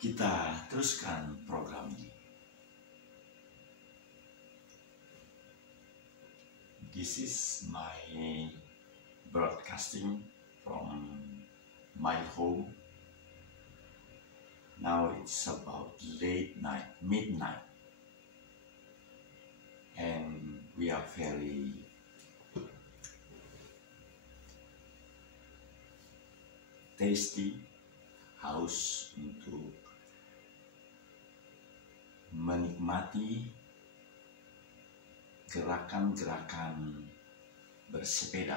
Kita teruskan program ini. This is my broadcasting from my home. Now it's about late night, midnight, and we are very tasty, haus untuk menikmati gerakan-gerakan bersepeda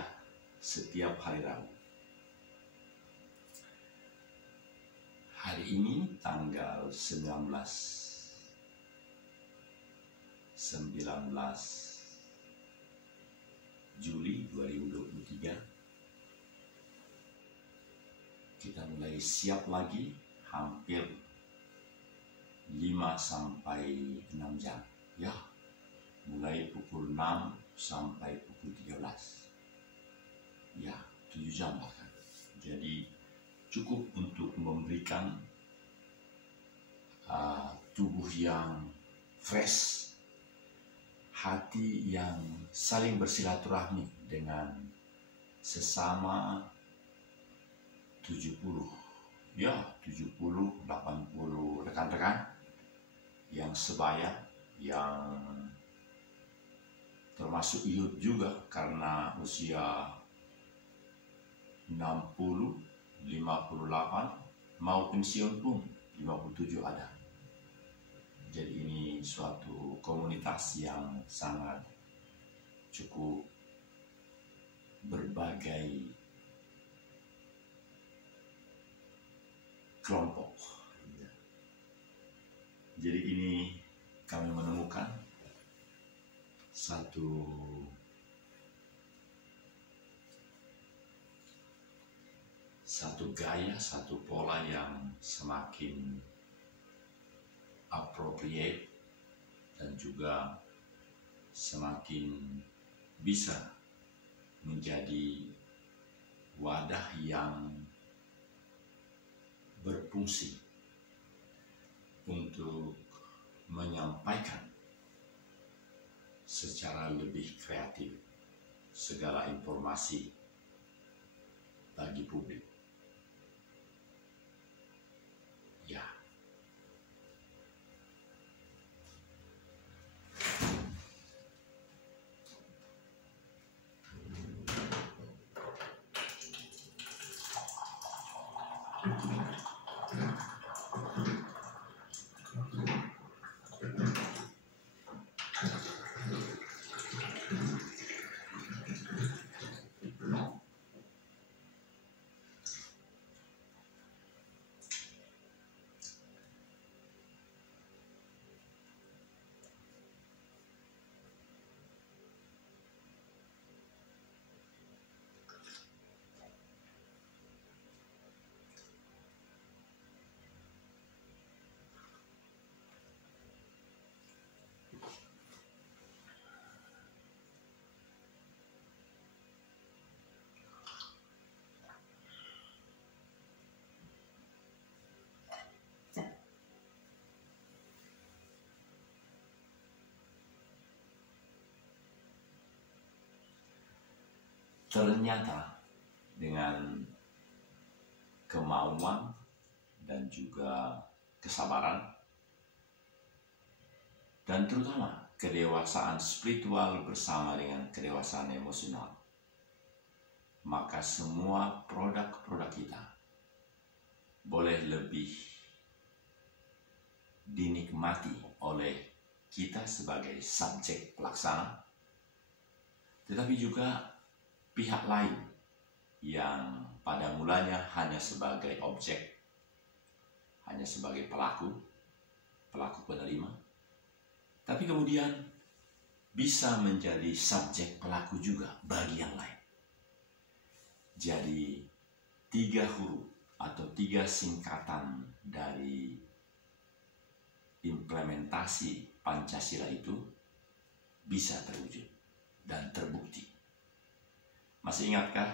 setiap hari Rabu. Hari ini tanggal 19 Juli 2023. Kita mulai siap lagi, hampir 5-6 jam. Ya, mulai pukul 6 sampai pukul 13. Ya, 7 jam bahkan. Jadi cukup untuk memberikan tubuh yang fresh, hati yang saling bersilaturahmi dengan sesama 70, 80 rekan-rekan yang sebaya, yang termasuk Ihud juga karena usia 60, 58, mau pensiun pun 57 ada. Jadi ini suatu komunitas yang sangat cukup berbagai kelompok. Jadi ini kami menemukan satu gaya, satu pola yang semakin appropriate dan juga semakin bisa menjadi wadah yang berfungsi untuk menyampaikan secara lebih kreatif segala informasi bagi publik. Ya. Ternyata dengan kemauan dan juga kesabaran dan terutama kedewasaan spiritual bersama dengan kedewasaan emosional, maka semua produk-produk kita boleh lebih dinikmati oleh kita sebagai subjek pelaksana, tetapi juga pihak lain yang pada mulanya hanya sebagai objek, hanya sebagai pelaku penerima, tapi kemudian bisa menjadi subjek pelaku juga bagi yang lain. Jadi 3 huruf atau 3 singkatan dari implementasi Pancasila itu bisa terwujud dan terbukti. Masih ingatkah?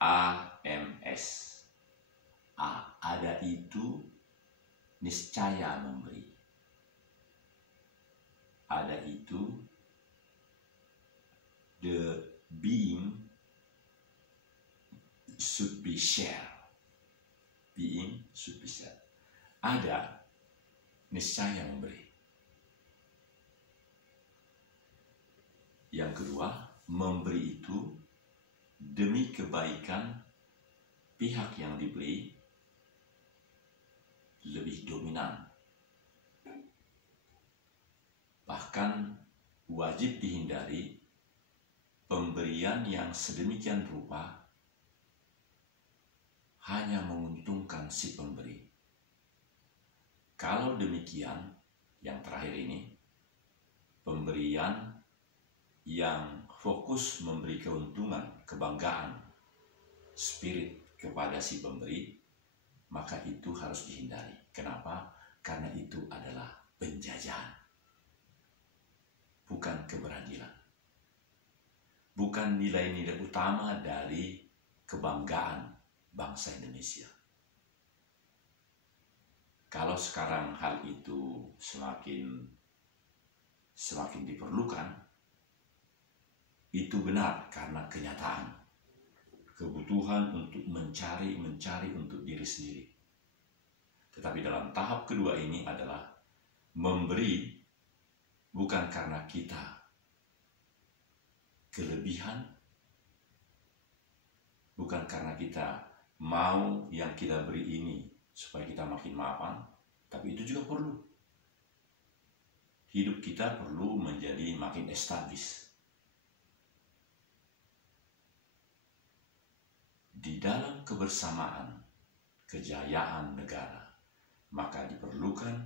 AMS. A, ada itu, niscaya memberi. Ada itu, the being should be shared. Being should be shared. Ada, niscaya memberi. Yang kedua, memberi itu demi kebaikan pihak yang diberi lebih dominan. Bahkan wajib dihindari pemberian yang sedemikian rupa hanya menguntungkan si pemberi. Kalau demikian, yang terakhir ini, pemberian yang fokus memberi keuntungan, kebanggaan, spirit kepada si pemberi, maka itu harus dihindari. Kenapa? Karena itu adalah penjajahan, bukan keberadilan, bukan nilai-nilai utama dari kebanggaan bangsa Indonesia. Kalau sekarang hal itu semakin diperlukan, itu benar karena kenyataan kebutuhan untuk mencari untuk diri sendiri. Tetapi dalam tahap kedua ini adalah memberi bukan karena kita kelebihan, bukan karena kita mau yang kita beri ini supaya kita makin mapan, tapi itu juga perlu. Hidup kita perlu menjadi makin established. Di dalam kebersamaan, kejayaan negara, maka diperlukan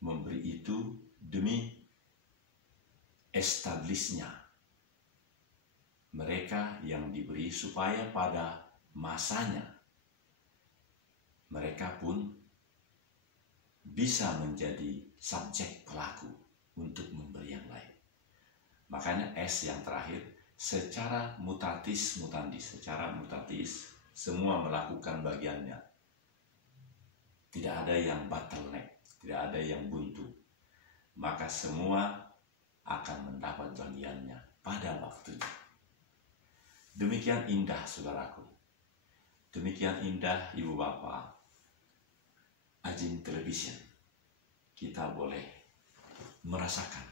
memberi itu demi establishnya mereka yang diberi, supaya pada masanya mereka pun bisa menjadi subjek pelaku untuk memberi yang lain. Makanya S yang terakhir, secara mutatis mutandis, semua melakukan bagiannya. Tidak ada yang bottleneck, tidak ada yang buntu. Maka semua akan mendapat bagiannya pada waktunya. Demikian indah, saudaraku. Demikian indah, ibu bapak. Ajin Television, kita boleh merasakan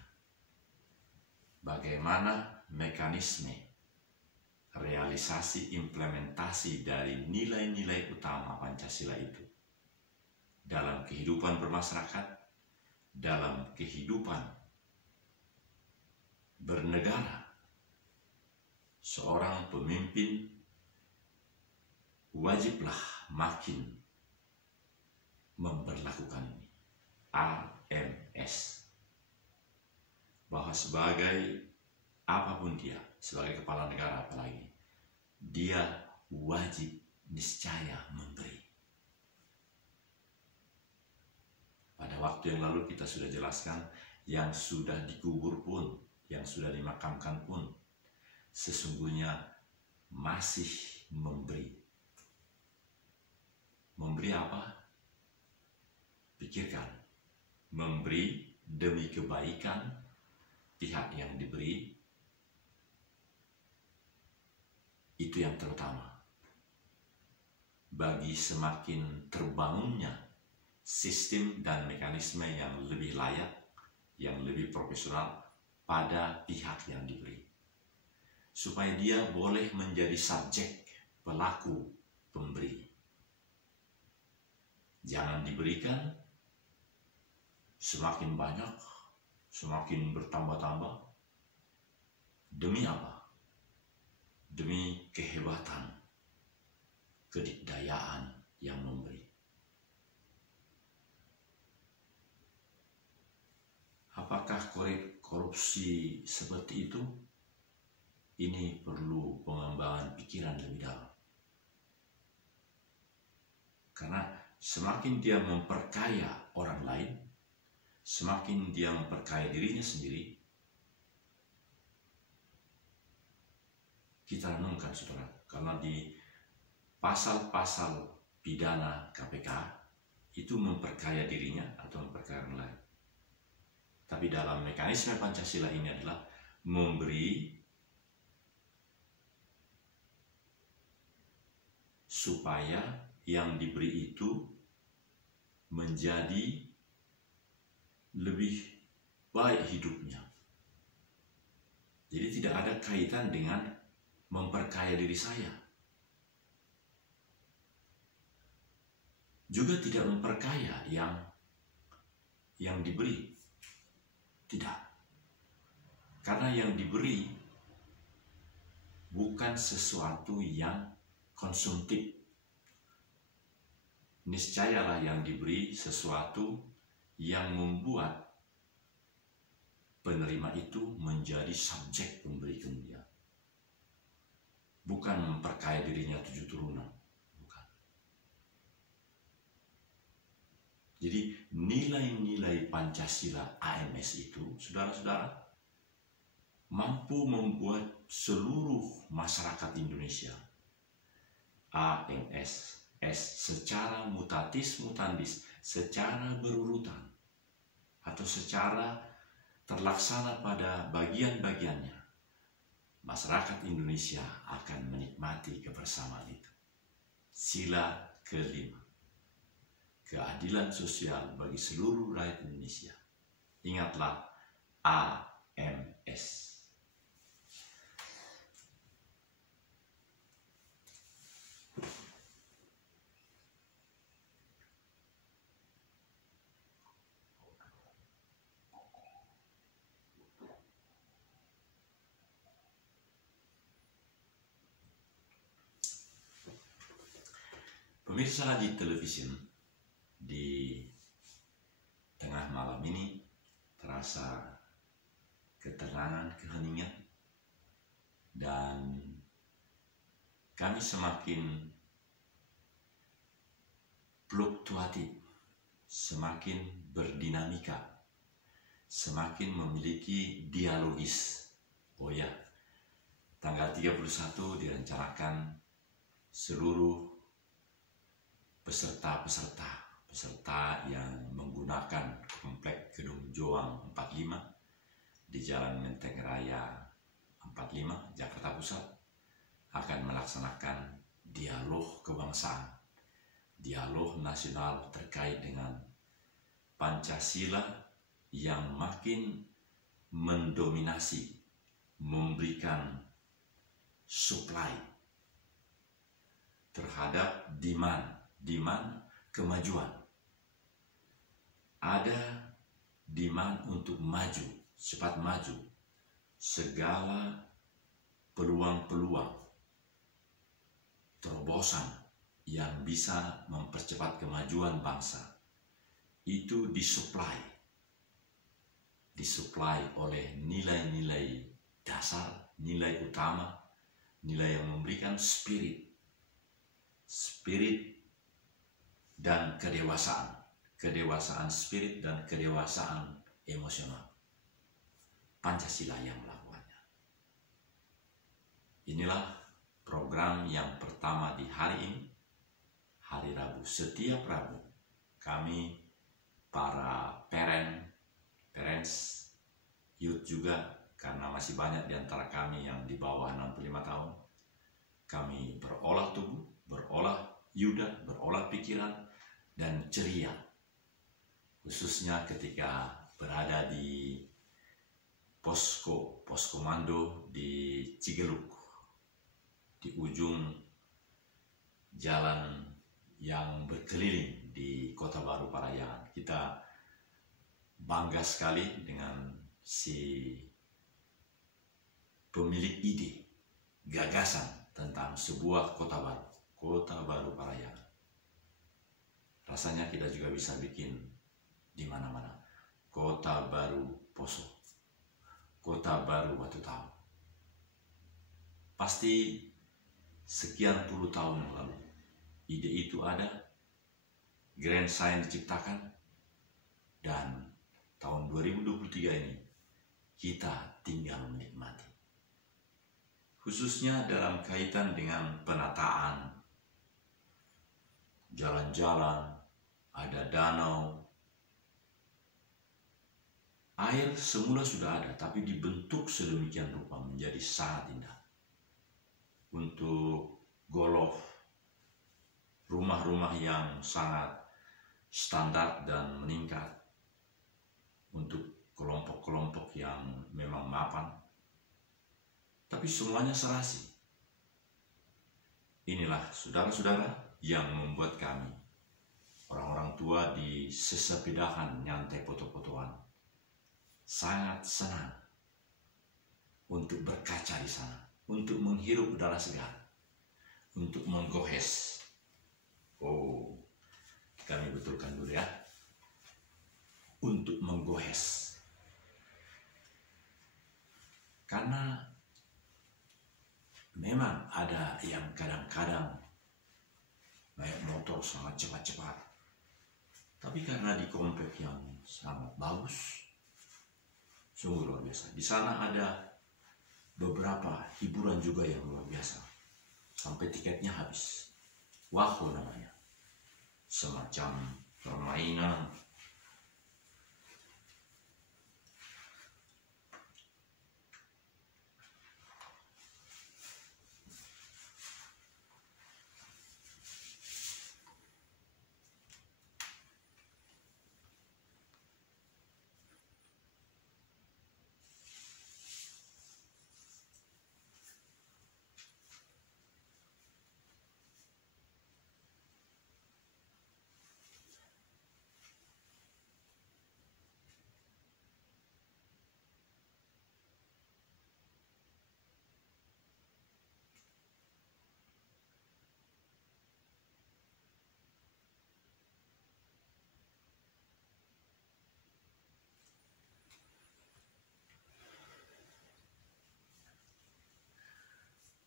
bagaimana mekanisme realisasi implementasi dari nilai-nilai utama Pancasila itu dalam kehidupan bermasyarakat, dalam kehidupan bernegara. Seorang pemimpin wajiblah makin memperlakukan ini, RMS, bahwa sebagai apapun dia, sebagai kepala negara apalagi, dia wajib niscaya memberi. Pada waktu yang lalu kita sudah jelaskan, yang sudah dikubur pun, yang sudah dimakamkan pun, sesungguhnya masih memberi. Memberi apa? Pikirkan. Memberi demi kebaikan pihak yang diberi, itu yang terutama. Bagi semakin terbangunnya sistem dan mekanisme yang lebih layak, yang lebih profesional pada pihak yang diberi, supaya dia boleh menjadi subjek, pelaku, pemberi. Jangan diberikan semakin banyak, semakin bertambah-tambah. Demi apa? Demi kehebatan, kedikdayaan yang memberi. Apakah korupsi seperti itu? Ini perlu pengembangan pikiran lebih dalam. Karena semakin dia memperkaya orang lain, semakin dia memperkaya dirinya sendiri. Kita renungkan, saudara, karena di pasal-pasal pidana KPK itu memperkaya dirinya atau memperkaya orang lain. Tapi dalam mekanisme Pancasila ini adalah memberi supaya yang diberi itu menjadi lebih baik hidupnya. Jadi tidak ada kaitan dengan memperkaya diri saya. Juga tidak memperkaya yang diberi. Tidak. Karena yang diberi bukan sesuatu yang konsumtif. Niscayalah yang diberi sesuatu yang membuat penerima itu menjadi subjek pemberi kemuliaan. Bukan memperkaya dirinya 7 turunan. Bukan. Jadi nilai-nilai Pancasila AMS itu, saudara-saudara, mampu membuat seluruh masyarakat Indonesia AMS secara mutatis mutandis, secara berurutan atau secara terlaksana pada bagian-bagiannya, masyarakat Indonesia akan menikmati kebersamaan itu. Sila kelima, keadilan sosial bagi seluruh rakyat Indonesia. Ingatlah AMS. Pemirsa di televisi, di tengah malam ini terasa ketenangan, keheningan, dan kami semakin fluktuatif, semakin berdinamika, semakin memiliki dialogis. Oh ya, tanggal 31 direncanakan seluruh peserta yang menggunakan komplek Gedung Joang 45 di Jalan Menteng Raya 45 Jakarta Pusat akan melaksanakan dialog kebangsaan, dialog nasional terkait dengan Pancasila yang makin mendominasi, memberikan supply terhadap demand kemajuan. Ada demand untuk maju, cepat maju. Segala peluang-peluang, terobosan yang bisa mempercepat kemajuan bangsa itu disuplai oleh nilai-nilai dasar, nilai utama, nilai yang memberikan spirit dan kedewasaan spirit dan kedewasaan emosional. Pancasila yang melakukannya. Inilah program yang pertama di hari ini, hari Rabu. Setiap Rabu kami para parents, youth juga, karena masih banyak di antara kami yang di bawah 65 tahun, kami berolah tubuh, berolah yuda, berolah pikiran, dan ceria, khususnya ketika berada di poskomando di Cigeluk, di ujung jalan yang berkeliling di Kota Baru Parahyangan. Kita bangga sekali dengan si pemilik ide, gagasan tentang sebuah kota baru Parahyangan. Rasanya kita juga bisa bikin di mana-mana. Kota Baru Poso, Kota Baru Batu Tahu. Pasti sekian puluh tahun yang lalu ide itu ada, Grand Sign diciptakan, dan tahun 2023 ini kita tinggal menikmati. Khususnya dalam kaitan dengan penataan jalan-jalan, ada danau. Air semula sudah ada, tapi dibentuk sedemikian rupa menjadi sangat indah. Untuk golf, rumah-rumah yang sangat standar dan meningkat, untuk kelompok-kelompok yang memang mapan, tapi semuanya serasi. Inilah saudara-saudara yang membuat kami, orang-orang tua di sesepedahan nyantai foto-fotoan, sangat senang untuk berkaca di sana, untuk menghirup udara segar, untuk menggohes. Oh, kami betulkan dulu ya. Untuk menggohes. Karena memang ada yang kadang-kadang naik motor sangat cepat-cepat, tapi karena di komplek yang sangat bagus, sungguh luar biasa. Di sana ada beberapa hiburan juga yang luar biasa, sampai tiketnya habis. Wahoo namanya, semacam permainan.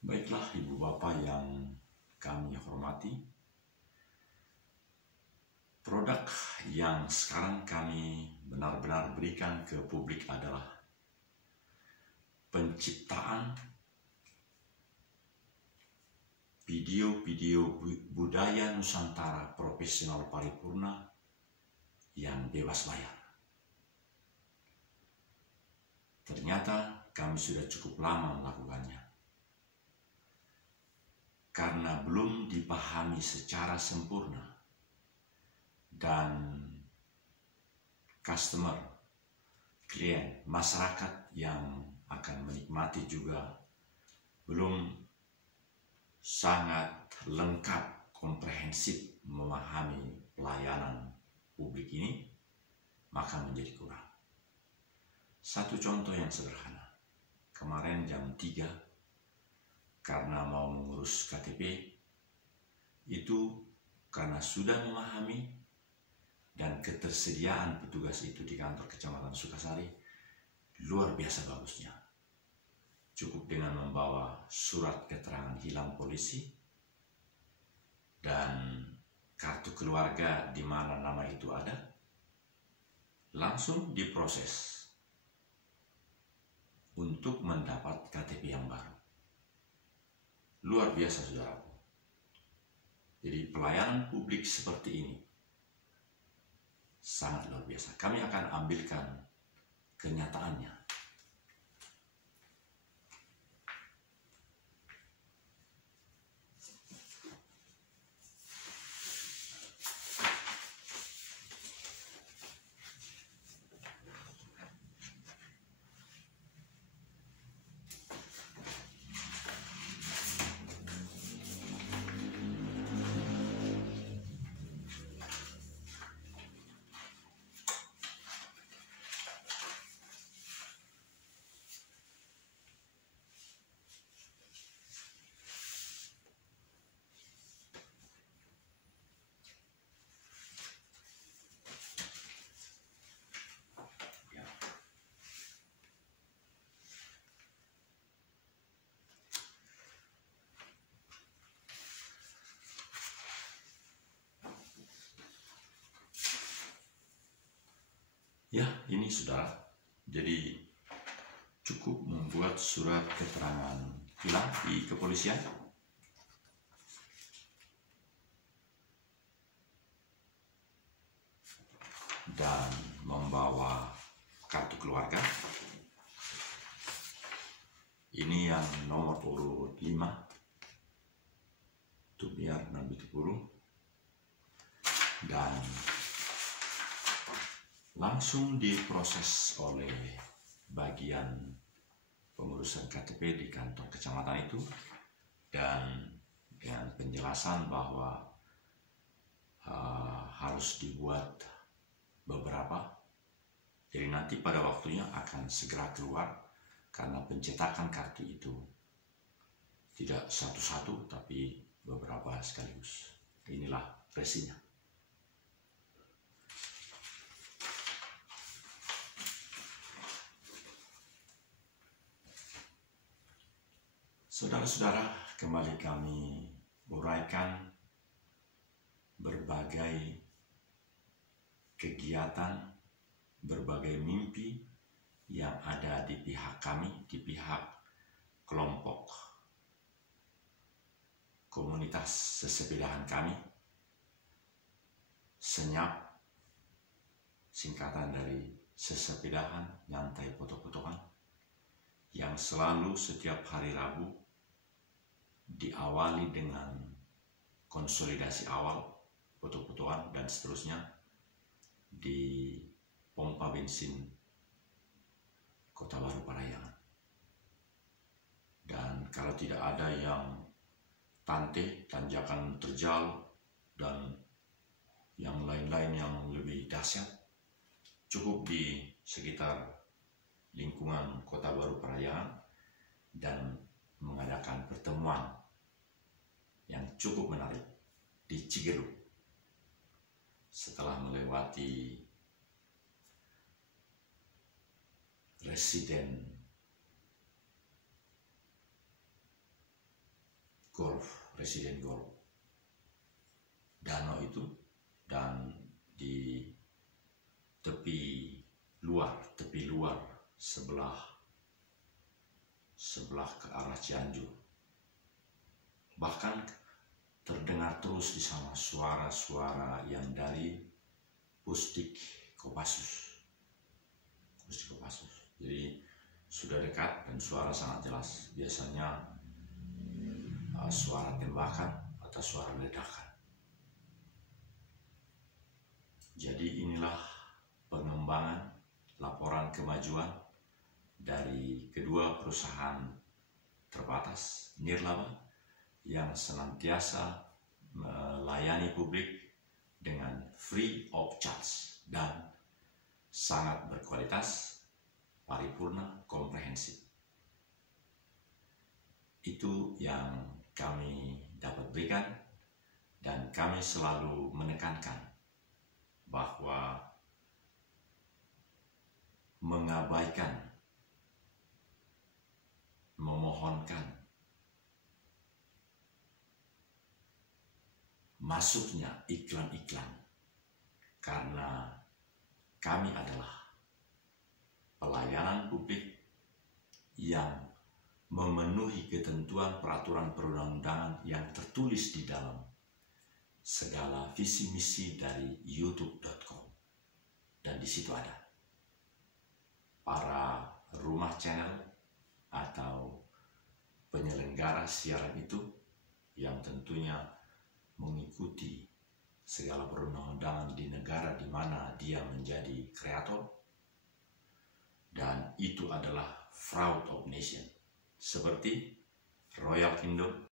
Baiklah ibu bapak yang kami hormati, produk yang sekarang kami benar-benar berikan ke publik adalah penciptaan video-video budaya Nusantara profesional paripurna yang bebas bayar. Ternyata kami sudah cukup lama melakukannya, karena belum dipahami secara sempurna dan customer, klien, masyarakat yang akan menikmati juga belum sangat lengkap, komprehensif memahami pelayanan publik ini, maka menjadi kurang. Satu contoh yang sederhana, kemarin jam 3 karena mau mengurus KTP, itu karena sudah memahami dan ketersediaan petugas itu di kantor Kecamatan Sukasari luar biasa bagusnya. Cukup dengan membawa surat keterangan hilang polisi dan kartu keluarga di mana nama itu ada, langsung diproses untuk mendapat KTP yang baru. Luar biasa saudaraku. Jadi pelayanan publik seperti ini sangat luar biasa. Kami akan ambilkan kenyataannya. Ya, ini saudara. Jadi cukup membuat surat keterangan hilang di kepolisian. dan membawa kartu keluarga. Ini yang nomor urut 5 itu biar Nabi Tupuru, dan langsung diproses oleh bagian pengurusan KTP di kantor kecamatan itu, dan dengan penjelasan bahwa harus dibuat beberapa, jadi nanti pada waktunya akan segera keluar, karena pencetakan kartu itu tidak satu-satu tapi beberapa sekaligus. Inilah versinya. Saudara-saudara, kembali kami uraikan berbagai kegiatan, berbagai mimpi yang ada di pihak kami, di pihak kelompok komunitas sesepedahan kami, Senyap, singkatan dari sesepedahan nyantai foto-fotoan, yang selalu setiap hari Rabu diawali dengan konsolidasi awal, foto-fotoan dan seterusnya di pompa bensin Kota Baru Parahyangan. Dan kalau tidak ada yang tante, tanjakan terjal, dan yang lain-lain yang lebih dahsyat, cukup di sekitar lingkungan Kota Baru Parahyangan dan mengadakan pertemuan yang cukup menarik di Cigeruk. Setelah melewati residen golf danau itu, dan di tepi luar sebelah ke arah Cianjur, bahkan terdengar terus di sana suara-suara yang dari Pusdik Kopassus. Jadi sudah dekat dan suara sangat jelas. Biasanya suara tembakan atau suara ledakan. Jadi inilah pengembangan laporan kemajuan dari kedua perusahaan terbatas nirlaba yang senantiasa melayani publik dengan free of charge dan sangat berkualitas, paripurna, komprehensif. Itu yang kami dapat berikan, dan kami selalu menekankan bahwa mengabaikan, memohonkan masuknya iklan-iklan, karena kami adalah pelayanan publik yang memenuhi ketentuan peraturan perundang-undangan yang tertulis di dalam segala visi misi dari youtube.com. Dan di situ ada para rumah channel atau penyelenggara siaran itu yang tentunya mengikuti segala perundang-undangan di negara di mana dia menjadi kreator, dan itu adalah fraud of nation, seperti Royal Kingdom,